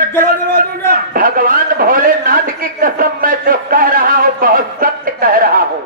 एक गला दबा दूंगा। भगवान भोलेनाथ की कसम मैं जो कह रहा हूँ बहुत सत्य कह रहा हूँ।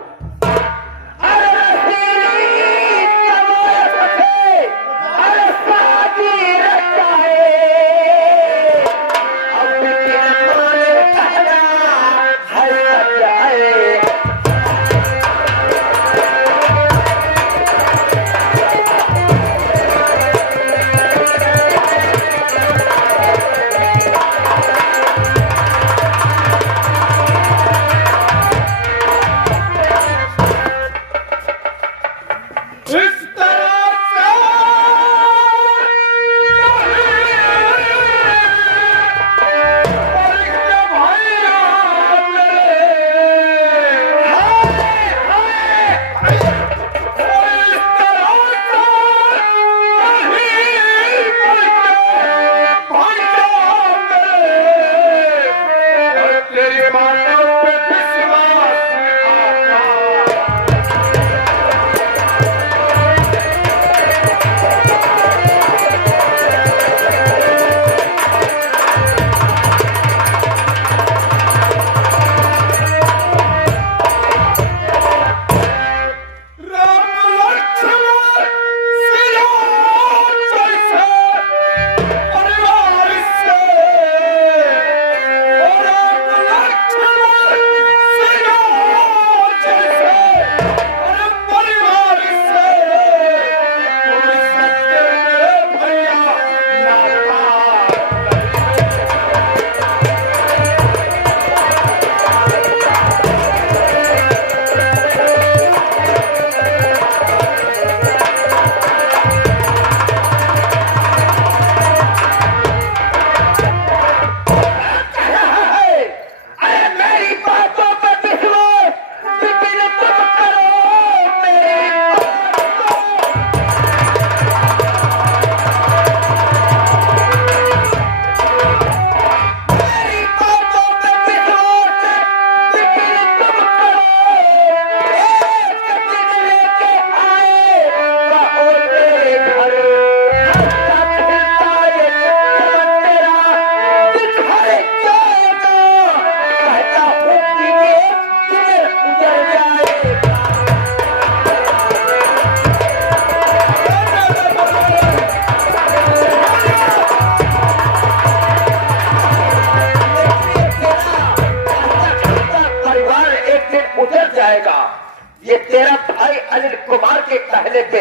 ये तेरा भाई अनिल कुमार के कहने पे,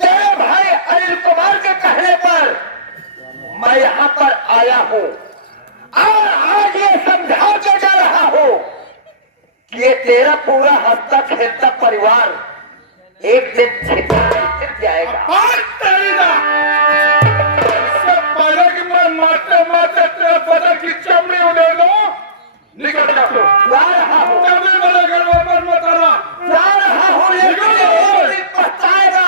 तेरे भाई अनिल कुमार के कहने पर मैं यहाँ पर आया हूँ और आज ये समझा के जा रहा हूँ कि ये तेरा पूरा हंसता खेलता परिवार एक दिन छिप जाएगा। इससे पहले कि मैं मारते मारते तेरे बदन की चमड़ी उड़े लो, निकल जा तू। जा रहा हूँ, चमड़ी वाले घर वापस मत आना। जा रहा हूँ, लेकिन पछताएगा।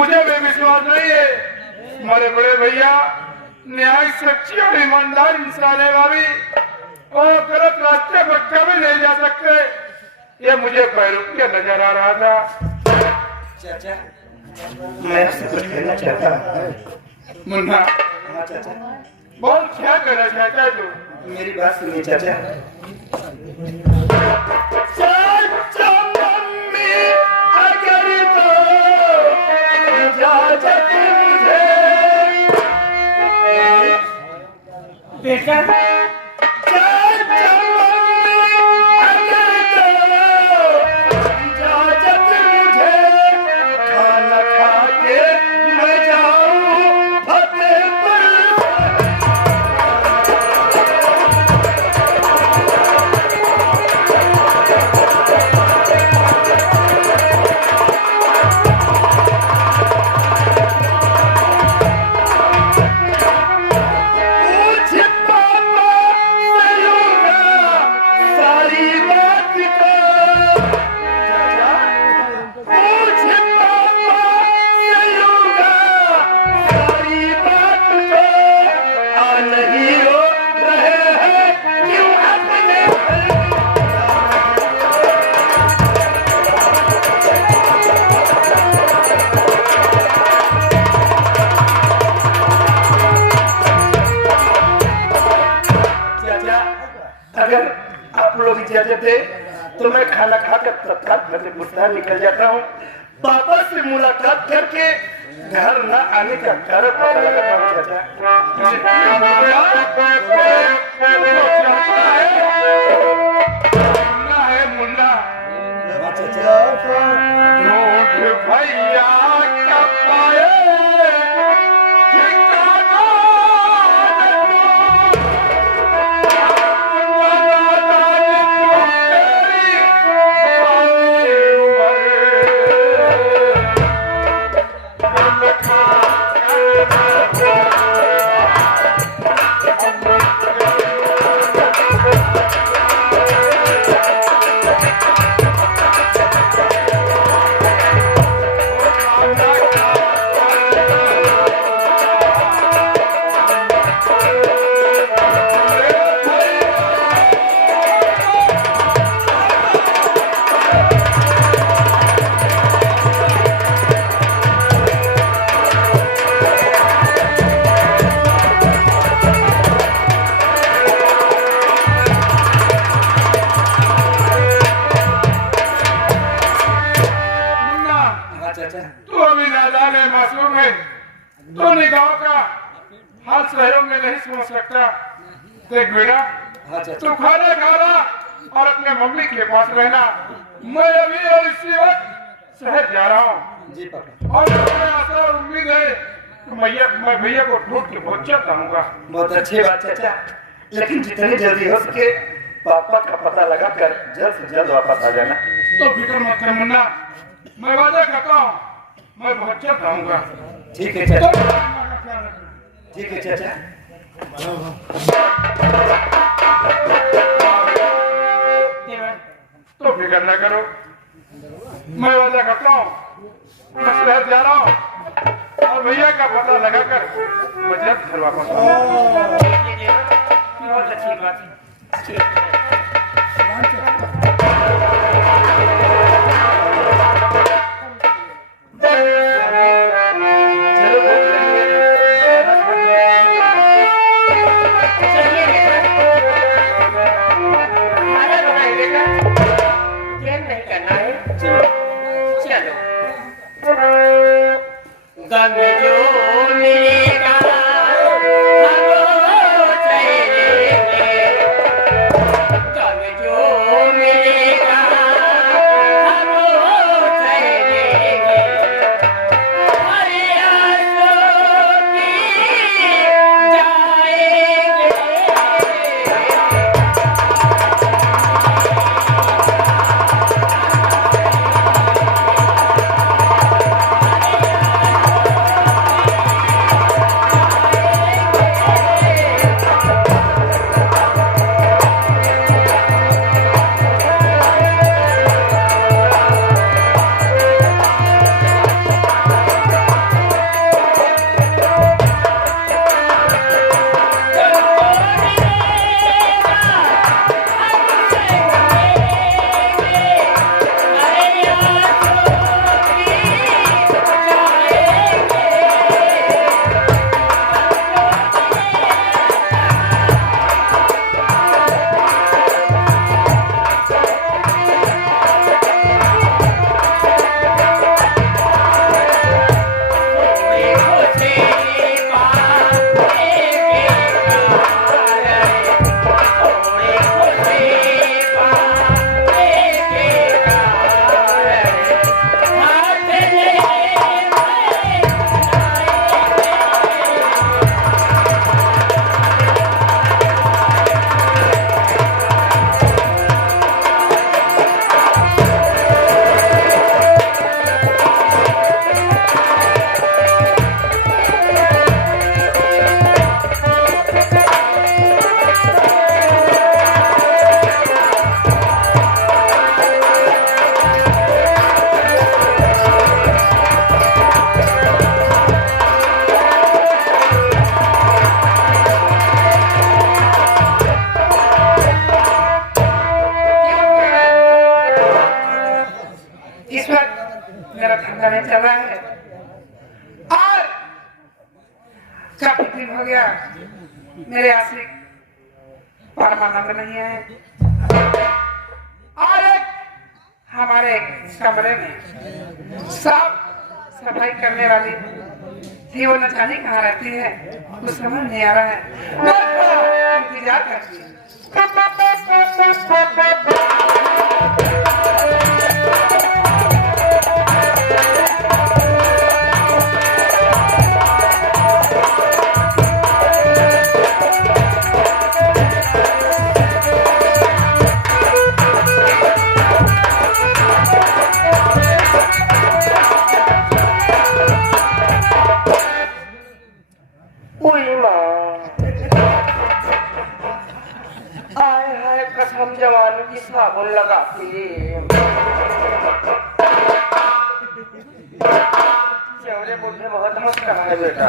मुझे भी विश्वास नहीं है। हमारे बड़े भैया न्याय, सच्ची और ईमानदार इंसान है भाभी, और गलत रास्ते पर कभी नहीं जा सकते। ये मुझे पैरों के नजर आ रहा था। चाचा, मैं आपसे कुछ कहना चाहता हूँ। मुन्ना, हाँ चाचा। बहुत क्या कहना चाहता है तू? मेरी बात सुनिए चाचा। चाचा मम्मी अगर तो इजाजत मुझे। बेटा चाचा मम्मी अगर तो इजाजत मुझे, खाना खा के मैं जाऊं फतेहपुर। अगर आप लोग इजाजत दे तो मैं खाना खाकर तत्काल फतेहपुर साहब निकल जाता हूँ। पापा से मुलाकात करके घर न आने का कारण पता लगाता हूँ चाचा। मुन्ना है मुन्ना, नोट भैया का पाए ठिकाना तू अभी नादान है, मासूम है, तू निगाहों का हाल सहयोग में नहीं समझ सकता। देख बेटा, तू खाना खाना और अपने मम्मी के पास रहना। मैं अभी और इसी वक्त शहर जा रहा हूँ जी पापा। और मुझे आशा और उम्मीद है कि मैं भैया को ढूंढ के पहुंचा जाऊंगा। बहुत अच्छी बात चाचा, लेकिन जितनी जल्दी हो सके पापा का पता लगाकर जल्द से जल्द वापस आ जाना। तो फिक्र मत कर मुन्ना, मैं वादा करता हूँ मैं पहुंच जाऊंगा। ठीक है तो चाचा। ठीक है चाचा। तो फिक्र न करो, मैं वादा करता हूँ मैं शहर जा रहा हूँ और भैया का पता लगाकर मैं जल्द घर वापस आऊंगा। बहुत अच्छी बात है। चलो बहुत चलिए बेटा, खाना बनाइए बेटा, देर नहीं करना है। चलो गम जो मिलेगा हमको चलेंगे, गम जो मिलेगा हमको चलेंगे, हरे आंसू पी जाएंगे। रहा है और काफी दिन हो गया मेरे आशिक परमानंद नहीं है और एक हमारे कमरे में साफ सफाई करने वाली थी, वो न जाने कहाँ रहती है, कुछ समझ नहीं आ रहा है। मैं थोड़ा इंतजार करती हूँ। कसम जवानी की साबुन लगा के चौड़े बुढ़े बहुत मस्त है बेटा,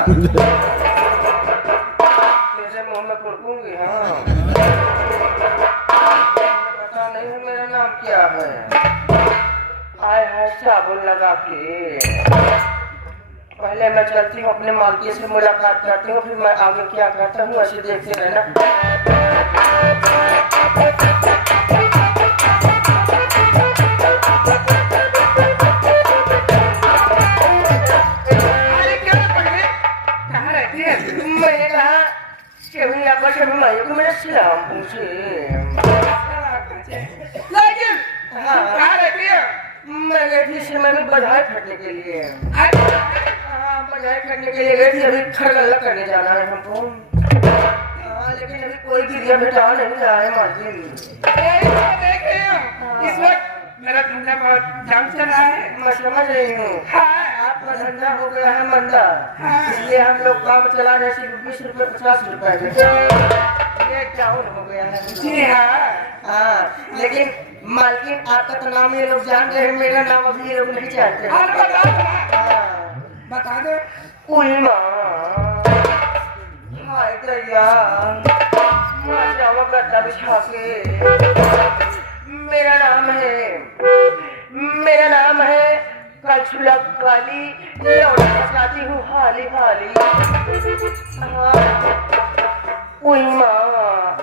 तेरे मुंह में कुरकूंगी। हाँ पता नहीं है मेरा नाम क्या है। आए है साबुन लगा के, पहले मैं चलती हूँ अपने मालकिन से मुलाकात करती हूँ, फिर मैं आगे क्या करता हूँ ऐसे देखते रहना। मैंने कहा कभी आपका कभी माइयों को मेरा सलाम पूछे, लेकिन कहाँ रहती है? मैं गई थी सिनेमा में बधाई फटने के लिए। हाँ बधाई फटने के लिए गई थी, अभी खरगल्ला करने जाना है हमको। हाँ लेकिन अभी कोई गिरिया भेटा नहीं रहा है मार्केट। इस वक्त मेरा धंधा बहुत जाम चल रहा है। मैं समझ रही हूँ। हाँ आपका धंधा हो गया है मंदा, इसलिए हम लोग काम चला रहे सिर्फ 20 रुपए 50 रुपए में, ये डाउन हो गया है। जी हाँ। हाँ लेकिन मालकिन आपका तो नाम ये लोग जान रहे हैं, मेरा नाम अभी ये लोग नहीं जानते। बता दो। उई माँ हाय दैया, मैं जाऊँ गद्दा बिछा के। मेरा नाम है कलछुला काली, लौटा फसाती हूँ हाली हाली। उई माँ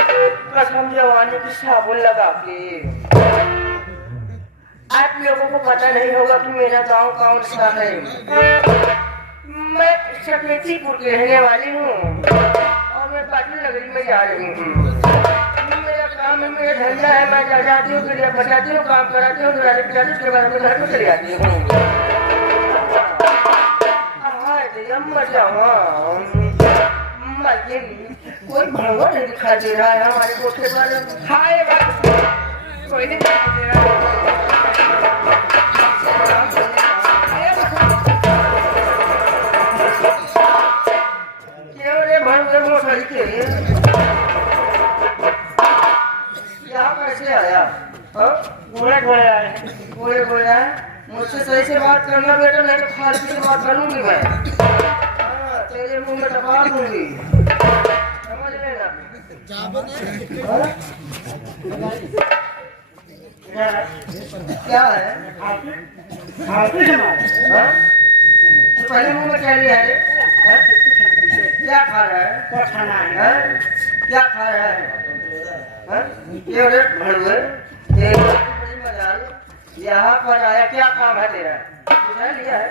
कसम जवानी की साबुन लगा के। आप लोगों को पता नहीं होगा कि मेरा गांव कौन सा है। मैं सकेतीपुर की रहने वाली हूँ और मैं पाटिल नगरी में जा रही हूँ। मेरा काम है, मेरा धंधा है, मैं जाती हूँ फिर बचाती हूँ, काम कराती हूँ, उसके बाद में घर को चली जाती हूँ। कोई भड़वा नहीं दिखाई दे रहा है हमारे कोठे पर। हाँ ये बात कोई नहीं दिखाई दे रहा है। यहाँ कैसे आया? घोड़े आए। मुझसे सही से बात करना बेटा, नहीं तो फालतू से बात करूंगी मैं। तेरे मुंह में टपा दूंगी, समझ लेना। क्या है? पहले मुंह में क्या लिया है? क्या खा रहा है? क्या खाना है? क्या खा रहा है? ये भड़वे यहाँ पर आया, क्या काम है तेरा? बुझा लिया है?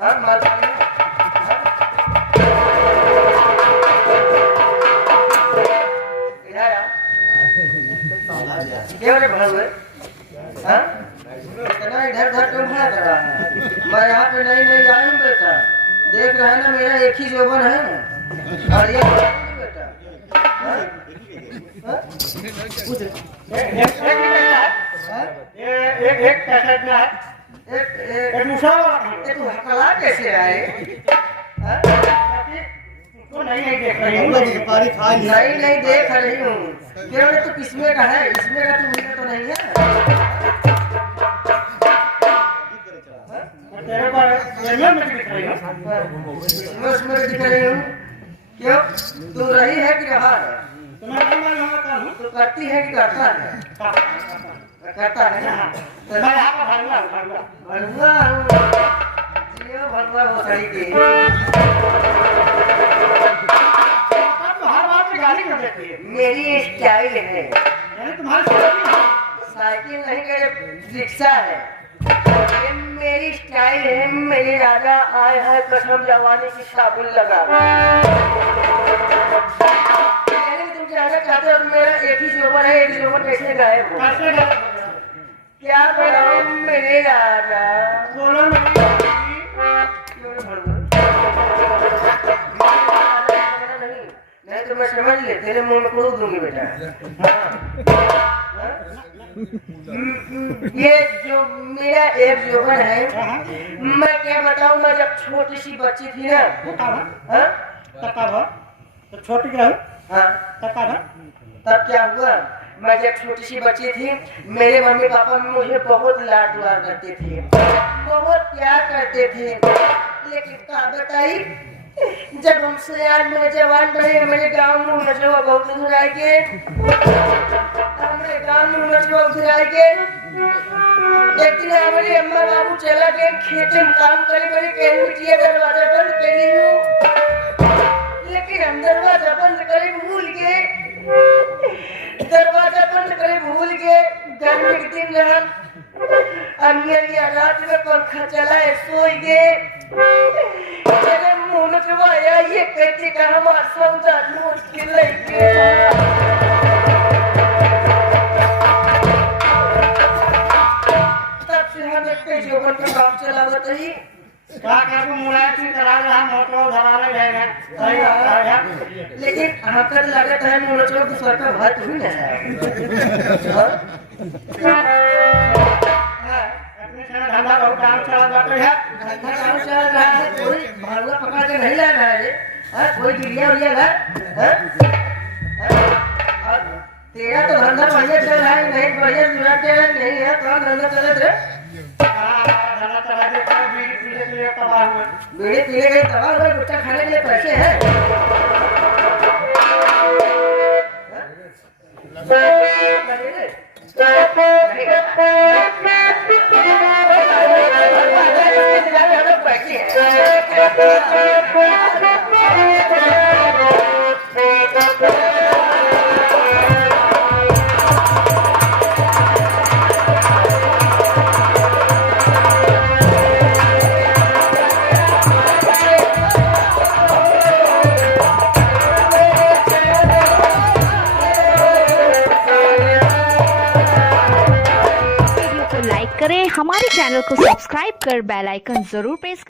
हाँ माल भड़वे इतना इधर उधर क्यों खड़ा कर रहा है? मैं यहाँ पे नहीं आई हूँ बेटा, देख रहे हैं ना मेरा एक ही जोबन है और ये बेटा एक कैसेट में है, एक हकला कैसे आए? तो नहीं देख रही हूँ। नहीं देख रही हूँ। केवल तो किसमें का है, इसमें का तो मुझे तो नहीं है। तेरे को में दिख रही हूँ। उसमें दिख रही हूँ। क्यों तू रही है कि रहा है? तो करती है कि करता है? करता है ना। मैं यहाँ का भड़ुआ भड़ुआ हूँ। जियो बउआ भोसड़ी के। तो हर बात में गाली कर देती है। मेरी स्टाइल है, यानी तुम्हारी साइकिल नहीं करे रिक्शा है। ये मेरी स्टाइल है, मेरी राजा आए है कसम जवानी की साबुन लगा। यानी तुम जानना चाहते हो मेरा एक ही जोबर है, एक जोबर कैसे गायब हो? कैसे गाली क्या बताओ मेरे राजा? बोलो नहीं तो मैं समझ ले तेरे मुंह में कुड़ू दूंगी बेटा। ये जो मेरा एक जोबर है, मैं क्या बताऊं, मैं जब छोटी सी बच्ची थी ना, हाँ? तो छोटी क्या है? हाँ, तब तब क्या हुआ, मैं जब छोटी सी बच्ची थी, मेरे मम्मी पापा मुझे बहुत लाड दुआ करते थे, बहुत प्यार करते थे। लेकिन क्या बताई, जब हम सयान में जवान बने, मेरे गांव में नजवा बहुत उधर आएंगे, हमारे गांव में नजवा उधर आएंगे। एक दिन हमारे अम्मा बाबू चला गए खेत में काम करे, मेरे कहने मिट्टी दरवाजा बंद कर ली हूँ, लेकिन हम दरवाजा बंद करे भूल गए, दरवाजा बंद करे भूल गए। गर्मी के दिन रहा, अंधेरिया रात में पंखा चला है, सोई गए। मेरे मुंह में चबाया, ये कहते का हमारा सौदा नोट के लेके। तब से हम एक जोबन का काम चला बताइए। क्या कर तू मुलायम से करा रहा मोटो धरा रहे हैं। सही बात है। लेकिन हमका तो लगत है मुंह चोर दूसरा का भात हुई ना है। अपने से धंधा बहुत काम चला जाता है। धंधा काम चल रहा है, कोई भालुआ पकड़ के नहीं ला रहा है, हाँ? कोई गिरिया उरिया है, हाँ? और तेरा तो धंधा बढ़िया चल रहा है, नहीं बढ़िया जुड़ा के नहीं है, कौन धंधा चलत है? धंधा चला के बीड़ी पीने के लिए तबाह हुए। बीड़ी पीने के तबाह हुए, गुटखा खाने के लिए पैसे हैं। वीडियो को लाइक करें, हमारे चैनल को सब्सक्राइब कर बेल आइकन जरूर प्रेस